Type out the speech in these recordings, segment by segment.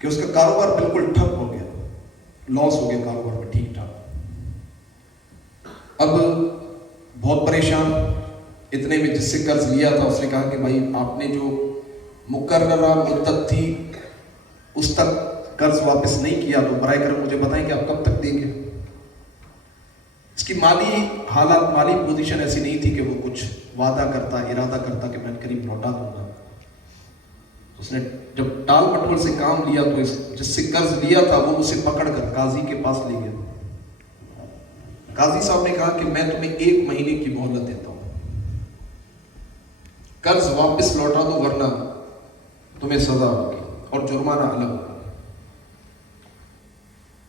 کہ اس کا کاروبار بالکل ٹھپ ہو گیا، لاس ہو گیا کاروبار میں ٹھیک ٹھاک. اب بہت پریشان، اتنے میں جس سے قرض لیا تھا اس نے کہا کہ بھائی آپ نے جو مقررہ مدت تھی اس تک قرض واپس نہیں کیا تو برائے کرم مجھے بتائیں کہ آپ کب تک دیں گے. اس کی مالی حالات، مالی پوزیشن ایسی نہیں تھی کہ وہ کچھ وعدہ کرتا، ارادہ کرتا کہ میں قریب لوٹا دوں گا. اس نے جب ٹال مٹول سے کام لیا تو جس سے قرض لیا تھا وہ اسے پکڑ کر قاضی کے پاس لے گیا. قاضی صاحب نے کہا کہ میں تمہیں 1 مہینے کی مہلت دیتا ہوں، قرض واپس لوٹا دو ورنہ تمہیں سزا ہوگی اور جرمانہ الگ ہوگا.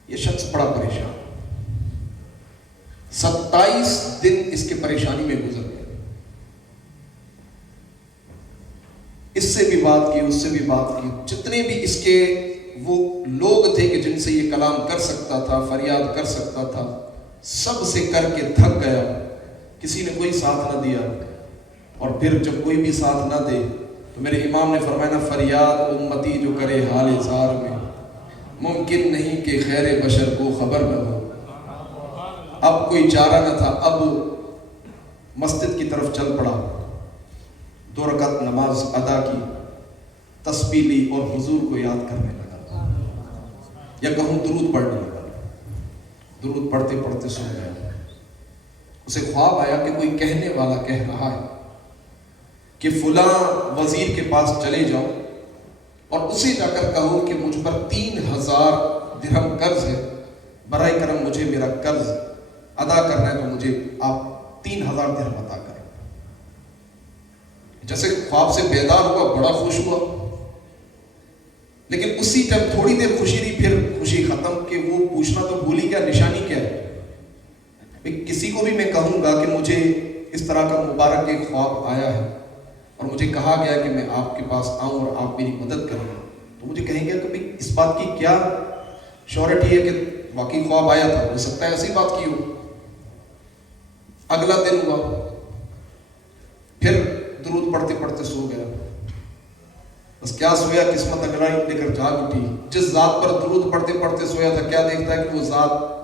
یہ شخص بڑا پریشان، 27 دن اس کے پریشانی میں گزر گئے. اس سے بھی بات کی، اس سے بھی بات کی، جتنے بھی اس کے وہ لوگ تھے کہ جن سے یہ کلام کر سکتا تھا، فریاد کر سکتا تھا، سب سے کر کے تھک گیا. کسی نے کوئی ساتھ نہ دیا. اور پھر جب کوئی بھی ساتھ نہ دے تو میرے امام نے فرمایا نا، فریاد امتی جو کرے حال زار میں، ممکن نہیں کہ خیر بشر کو خبر نہ ہو. اب کوئی چارہ نہ تھا، اب مسجد کی طرف چل پڑا، 2 رکعت نماز ادا کی، تسبیح لی اور حضور کو یاد کرنے لگا، یا کہوں درود پڑھنے لگا. درود پڑھتے پڑھتے سو گیا. اسے خواب آیا کہ کوئی کہنے والا کہہ رہا ہے کہ فلاں وزیر کے پاس چلے جاؤ اور اسے جا کر کہو کہ مجھ پر 3000 درہم قرض ہے، برائے کرم مجھے میرا قرض ادا کرنا ہے تو مجھے آپ 3000 درہم عطا کریں. جیسے خواب سے بیدار ہوا، بڑا خوش ہوا، لیکن اسی ٹائم تھوڑی دیر خوشی رہی، پھر خوشی ختم کہ وہ پوچھنا تو بھول ہی گیا نشانی کیا ہے. کسی کو بھی میں کہوں گا کہ مجھے اس طرح کا مبارک ایک خواب آیا ہے اور مجھے کہا گیا کہ میں آپ کے پاس آؤں اور آپ میری مدد کریں، تو مجھے کہیں گے کہ اس بات کی کیا شیورٹی ہے کہ واقعی خواب آیا تھا، ہو سکتا ہے ایسی بات کی ہو. اگلا دن ہوا، پھر درود پڑھتے پڑھتے سو گیا. بس کیا سویا، قسمت اگرائی لے کر جاگ اٹھی. جس ذات پر درود پڑھتے پڑھتے سویا تھا، کیا دیکھتا ہے کہ وہ ذات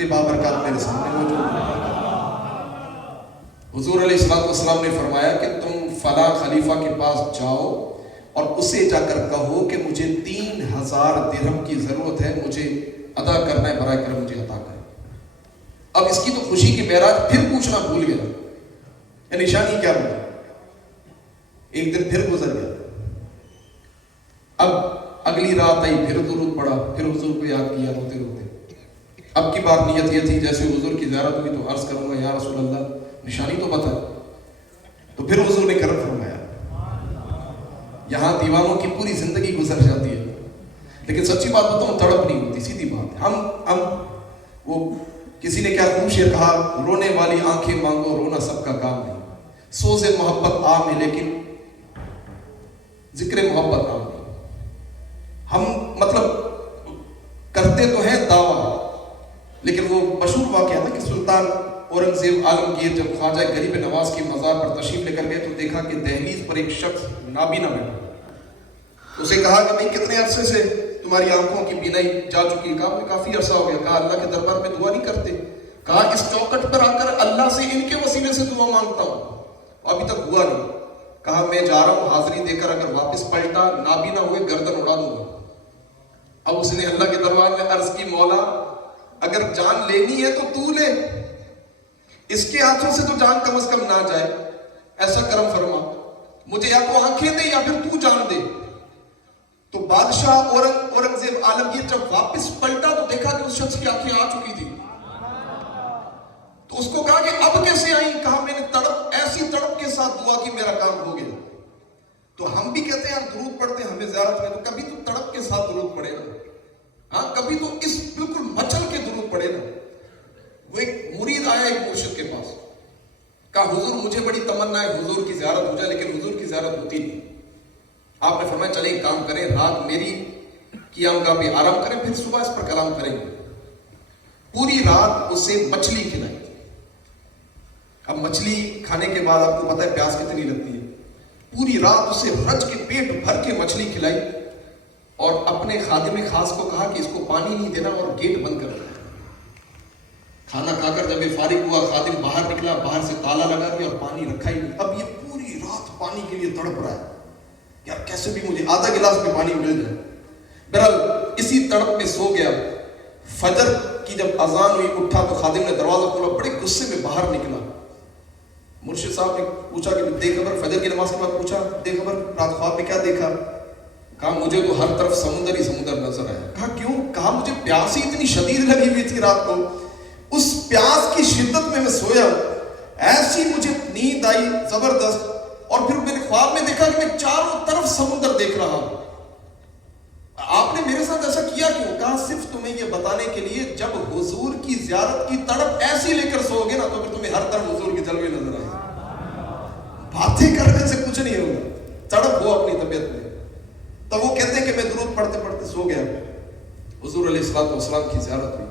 بابرکات میرے سامنے موجود ہے. حضور علیہ السلام نے فرمایا کہ تم فلاں خلیفہ کے پاس جاؤ اور اسے جا کر کہو کہ مجھے 3000 درہم کی ضرورت ہے، مجھے ادا کرنا ہے، برائے کرم مجھے عطا کریں. اب اس کی تو خوشی کی معراج پھر پوچھنا بھول گیا، یہ نشانی کیا ہوئی. ایک دن پھر گزر گیا. اب اگلی رات آئی، پھر درود پڑھا، پھر حضور کو یاد کیا روتے روتے. اب کی بار نیت یہ تھی جیسے حضور کی زیارت ہوئی تو عرض کروں گا یا رسول اللہ نشانی تو بتا. تو پھر حضور نے کرم فرمایا. یہاں دیوانوں کی پوری زندگی گزر جاتی ہے، لیکن سچی بات بتاؤں تڑپ نہیں ہوتی، سیدھی بات ہے. ہم وہ کسی نے کیا خوب شعر کہا، رونے والی آنکھیں مانگو رونا سب کا کام نہیں، سوز محبت عام ہے لیکن ذکر محبت عام نہیں. ہم مطلب کرتے تو ہیں دعویٰ، لیکن وہ مشہور واقعہ تھا کہ سلطان اورنگزیب عالمگیر جب خواجہ غریب نواز کی مزار پر تشریف لے کر گئے تو دیکھا کہ دہلیز پر ایک شخص نابینا بیٹھا. اسے کہا کہ بھئی کتنے عرصے سے تمہاری آنکھوں کی بینائی جا چکی ہے؟ کہا مجھے کافی عرصہ ہو گیا. کہا اللہ کے دربار میں دعا نہیں کرتے؟ کہا اس چوکٹ پر آ کر اللہ سے ان کے وسیلے سے دعا مانگتا ہوں، ابھی تک ہوا نہیں. کہا میں جا رہا ہوں، حاضری دے کر اگر واپس پلٹا نابینا ہوئے گردن اڑا دوں گا. اب اس نے اللہ کے دربار میں عرض کی مولا اگر جان لینی ہے تو تو لے، اس کے ہاتھوں سے تو جان کم از کم نہ جائے، ایسا کرم فرما، مجھے یا تو آنکھیں دے یا پھر تو جان دے. تو بادشاہ اورنگزیب عالمگیر جب واپس پلٹا تو دیکھا کہ اس شخص کی آنکھیں آ چکی تھی. تو اس کو کہا کہ اب کیسے آئیں؟ کہا میں نے ایسی تڑپ کے ساتھ دعا کی میرا کام ہو گیا. تو ہم بھی کہتے ہیں یار درود پڑھتے ہیں ہمیں زیارت میں، تو کبھی تو تڑپ کے ساتھ درود پڑھے نا، ہاں کبھی تو اس بالکل مچل کے درود پڑھے نا. وہ ایک مرید آیا ایک مرشد کے پاس، کہا حضور مجھے بڑی تمنا ہے حضور کی زیارت ہو جائے لیکن حضور کی زیارت ہوتی نہیں. آپ نے فرمایا چلیں ایک کام کریں، رات میری قیام گاہ پہ آرام کریں، پھر صبح اس پر کلام کریں گے. پوری رات اسے مچھلی کھلائی. اب مچھلی کھانے کے بعد آپ کو پتہ ہے پیاس کتنی لگتی ہے. پوری رات اسے رج کے پیٹ بھر کے مچھلی کھلائی اور اپنے خادم خاص کو کہا کہ اس کو پانی نہیں دینا اور گیٹ بند کر دینا. کھانا کھا کر جب یہ فارغ ہوا, خادم باہر نکلا, باہر سے تالا لگا دیا اور پانی رکھا ہی نہیں. اب یہ پوری رات پانی کے لیے تڑپ رہا ہے, یار کیسے بھی مجھے آدھا گلاس میں پانی مل جائے. بہرحال اسی تڑپ میں سو گیا. فجر کی جب اذان ہوئی, اٹھا تو خادم نے دروازہ کھولا, بڑے غصے میں باہر نکلا. مرشد صاحب نے پوچھا کہ دے خبر, فجر کی نماز کے بعد پوچھا دے خبر رات خواب میں کیا دیکھا؟ کہا مجھے تو ہر طرف سمندر ہی سمندر نظر آیا. کہا کیوں؟ کہا مجھے پیاس ہی اتنی شدید لگی ہوئی تھی رات کو, اس پیاس کی شدت میں سویا, ایسی مجھے نیند آئی زبردست, اور پھر میں نے خواب میں دیکھا کہ میں چاروں طرف سمندر دیکھ رہا ہوں. آپ نے میرے ساتھ ایسا کیا کیوں؟ کہا صرف تمہیں یہ بتانے کے لیے جب حضور کی زیارت کی تڑپ ایسی لے کر سو گے نا تو پھر تمہیں ہر طرف حضور کی جلوے نظر آئے. باتیں کرنے سے کچھ نہیں ہوگا, تڑپ ہو اپنی طبیعت میں. تو وہ کہتے ہیں کہ میں درود پڑھتے پڑھتے سو گیا. حضور علیہ الصلوۃ والسلام کی زیارت ہوئی.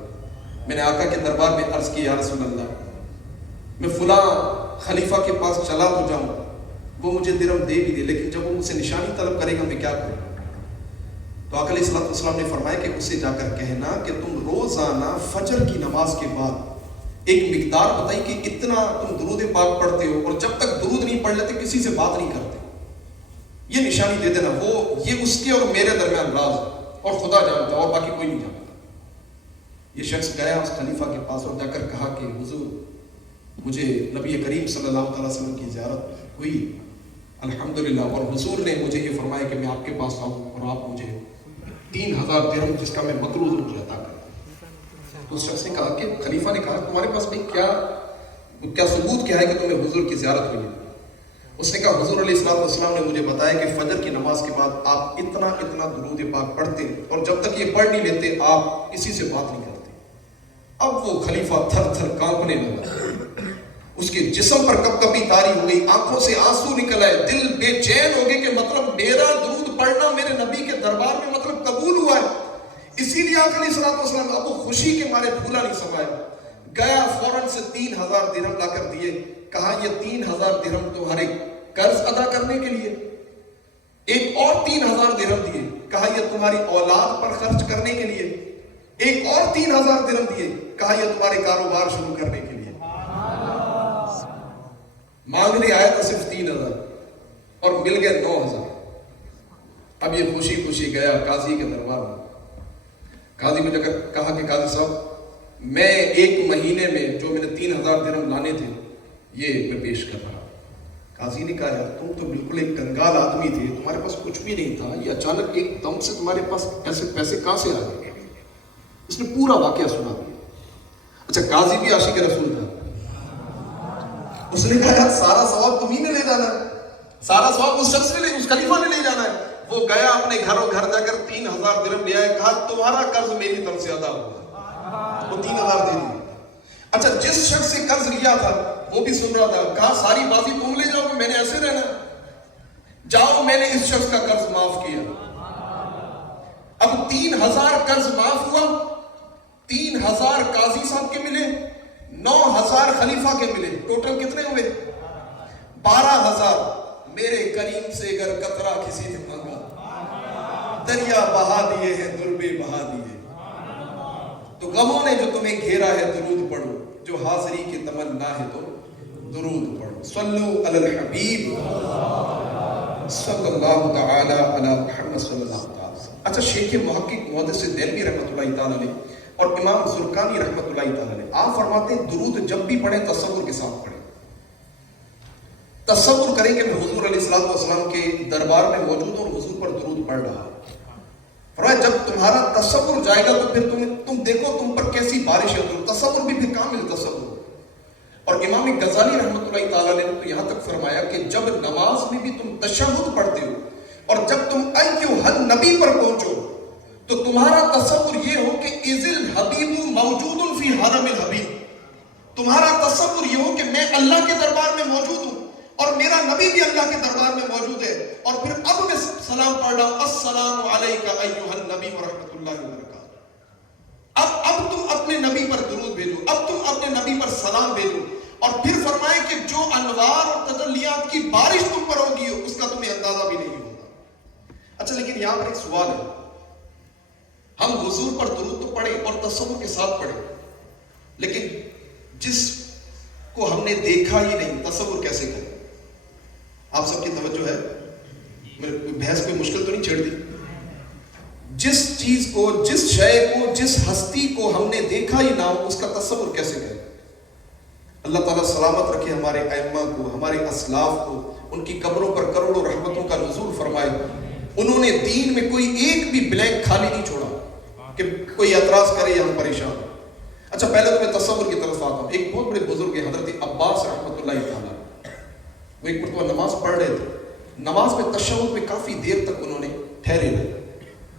میں نے آقا کے دربار میں عرض کی, یا رسول اللہ, میں فلاں خلیفہ کے پاس چلا تو جاؤں, وہ مجھے درہم دے بھی دے, لیکن جب وہ مجھ سے نشانی طلب کرے گا میں کیا کروں؟ تو آقا علیہ الصلوۃ والسلام نے فرمایا کہ اسے جا کر کہنا کہ تم روزانہ فجر کی نماز کے بعد ایک مقدار بتائی کہ اتنا تم درود پاک پڑھتے ہو, اور جب تک درود نہیں پڑھ لیتے کسی سے بات نہیں کرتے, یہ نشانی دے دینا. وہ یہ اس کے اور میرے درمیان راز, اور خدا جانتا اور باقی کوئی نہیں جانتا. یہ شخص گیا اس خلیفہ کے پاس اور جا کر کہا کہ حضور مجھے نبی کریم صلی اللہ علیہ وسلم کی زیارت ہوئی الحمدللہ, اور حضور نے مجھے یہ فرمایا کہ میں آپ کے پاس آؤں اور آپ مجھے 3000 درہم جس کا میں مقروض ہوں مجھے عطا کریں. تو اس شخص نے کہا کہ خلیفہ نے کہا تمہارے پاس بھی کیا ثبوت کیا ہے کہ تمہیں حضور کی زیارت ہوئی؟ اس نے کہا حضور علیہ السلام نے مجھے بتایا کہ فجر کی نماز کے بعد آپ اتنا درود پاک پڑھتے, اور جب تک یہ پڑھ نہیں لیتے آپ کسی سے بات نہیں کرتے. اب وہ خلیفہ تھر تھر کانپنے لگا, اس کے جسم پر کپ کپی طاری ہو گئی, آنکھوں سے آنسو نکل آئے, دل بے چین ہو گئے کہ مطلب میرا درود پڑھنا میرے نبی کے دربار میں مطلب قبول ہوا ہے. اسی لیے آقا علیہ الصلوۃ والسلام اب وہ خوشی کے مارے پھولا نہیں سمایا, گیا فوراً سے 3000 درہم لا کر دیے. کہا یہ 3000 درہم تمہارے قرض ادا کرنے کے لیے. ایک اور 3000 درہم دیے, کہا یہ تمہاری اولاد پر خرچ کرنے کے لیے. ایک اور 3000 درہم دیے, کہا یہ تمہارے کاروبار شروع کرنے کے لیے. مانگنے آیا تو صرف 3000 اور مل گئے 9000. اب یہ خوشی خوشی گیا قاضی کے دربار میں. قاضی کو جا کر کہا کہ قاضی صاحب میں 1 مہینے میں جو میں نے 3000 درہم لانے تھے یہ میں پیش کر رہا. قاضی نے کہا یار تم تو بالکل ایک کنگال آدمی تھے, تمہارے پاس کچھ بھی نہیں تھا, یہ اچانک ایک دم سے تمہارے پاس ایسے پیسے کہاں سے آ گئے؟ اس نے پورا واقعہ سنا دیا. اچھا قاضی بھی عاشق رسول تھا, اس نے کہا یار سارا ثواب تمہیں نے لے جانا ہے, سارا ثواب اس شخص نے اس خلیفہ نے لے جانا ہے. وہ گیا اپنے گھروں گھر جا کر 3000 درہم لے آیا, کہا تمہارا قرض میری طرف سے ادا ہوا. وہ 3000 دے دیے. اچھا جس شخص سے قرض لیا تھا وہ بھی سن رہا تھا, کہا ساری بازی تم لے جاؤ, میں نے ایسے رہنا, جاؤ میں نے اس شخص کا قرض معاف کیا. اب 3000 قرض معاف ہوا, 3000 قاضی صاحب کے ملے, 9000 خلیفہ کے ملے, ٹوٹل کتنے ہوئے؟ 12000. میرے کریم سے اگر قطرہ کسی نے مانگا دریا بہا دیے ہیں, دربے بہا دیے. تو غموں نے جو تمہیں گھیرا ہے درود پڑھو, جو حاضری کی تمنا ہے تو درود پڑھو. صلو علی الحبیب صلی اللہ تعالی علی محمد صلی اللہ تعالی. اچھا شیخ محقق محدث دہلوی رحمۃ اللہ تعالی علیہ اور امام زرقانی رحمۃ اللہ تعالی علیہ آپ فرماتے ہیں درود جب بھی پڑھیں تصور کے ساتھ پڑھیں. تصور کریں کہ میں حضور علیہ الصلوۃ والسلام کے دربار میں موجود ہوں اور حضور پر درود پڑھ رہا ہوں. فرمایا جب تمہارا تصور جائے گا تو پھر تم دیکھو تم پر کیسی بارش ہے, تصور بھی پھر کامل تصور. اور امام غزالی رحمۃ اللہ تعالیٰ نے تو یہاں تک فرمایا کہ جب نماز میں بھی تم تشہد پڑھتے ہو اور جب تم ایھا نبی پر پہنچو تو تمہارا تصور یہ ہو کہ اذ الحبیب موجود فی حرم الحبیب. تمہارا تصور یہ ہو کہ میں اللہ کے دربار میں موجود ہوں اور میرا نبی بھی اللہ کے دربار میں موجود ہے, اور پھر اب میں سلام پڑھ رہا ہوں, السلام علیکہ ایھا النبی ورحمۃ اللہ وبرکاتہ. اب تم اپنے نبی پر درود بھیجو, اب تم اپنے نبی پر سلام بھیجو, اور پھر فرمائے کہ جو انوار اور تجلیات کی بارش تم پر ہوگی اس کا تمہیں اندازہ بھی نہیں ہوگا. اچھا لیکن یہاں پر ایک سوال ہے, ہم حضور پر درود تو پڑھیں اور تصور کے ساتھ پڑھیں، لیکن جس کو ہم نے دیکھا ہی نہیں تصور کیسے کریں؟ آپ سب کی توجہ ہے؟ میں بحث کوئی مشکل تو نہیں چھیڑ دی؟ جس چیز کو، جس شے کو، جس ہستی کو ہم نے دیکھا ہی نہ ہو اس کا تصور کیسے کریں؟ اللہ تعالیٰ سلامت رکھے ہمارے ائمہ کو، ہمارے اسلاف کو، ان کی قبروں پر کروڑوں رحمتوں کا نزول فرمائے۔ انہوں نے دین میں کوئی ایک بھی بلینک خالی نہیں چھوڑا کہ کوئی اعتراض کرے یا ہم پریشان ہوں۔ اچھا پہلے تو میں تصور کی طرف آتا ہوں۔ ایک بہت بڑے بزرگ ہیں حضرت عباس رحمۃ اللہ تعالیٰ، وہ ایک مرتبہ نماز پڑھ رہے تھے، نماز میں تشہد میں کافی دیر تک انہوں نے ٹھہرے رہے،